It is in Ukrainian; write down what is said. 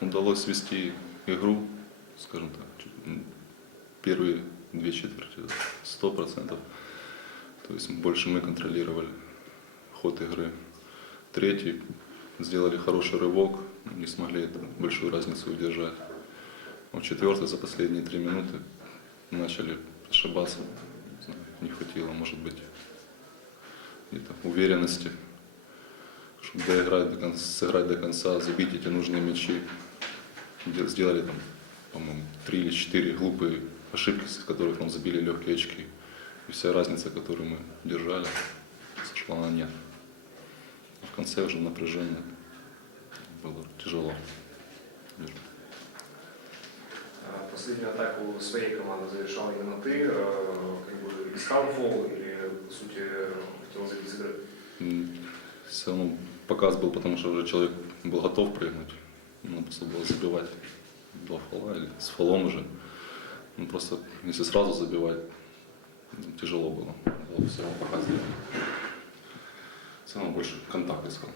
Удалось свести игру, скажем так, чуть, м, первые две четверти 100%. То есть больше мы контролировали ход игры. Третий сделали хороший рывок, но не смогли эту большую разницу удержать. Вот четвертый за последние три минуты начали ошибаться. Не знаю, Не хватило, может быть, где-то уверенности, чтобы Доиграть до конца, сыграть до конца, забить эти нужные мячи. Де- Сделали там, по-моему, три или четыре глупые ошибки, с которых нам забили легкие очки. И вся разница, которую мы держали, сошла на нет. В конце уже напряжение было тяжело. Э, Последнюю атаку своей команды завершал именно ты. Э, Как бы искал фол или, по сути, хотел забить игры? Все равно показ был, потому что уже человек был готов прыгнуть. Надо просто было забивать два фола или с фолом уже. Ну, просто если сразу забивать, ну, тяжело было. Было все равно показывать. Все равно больше контакт искал.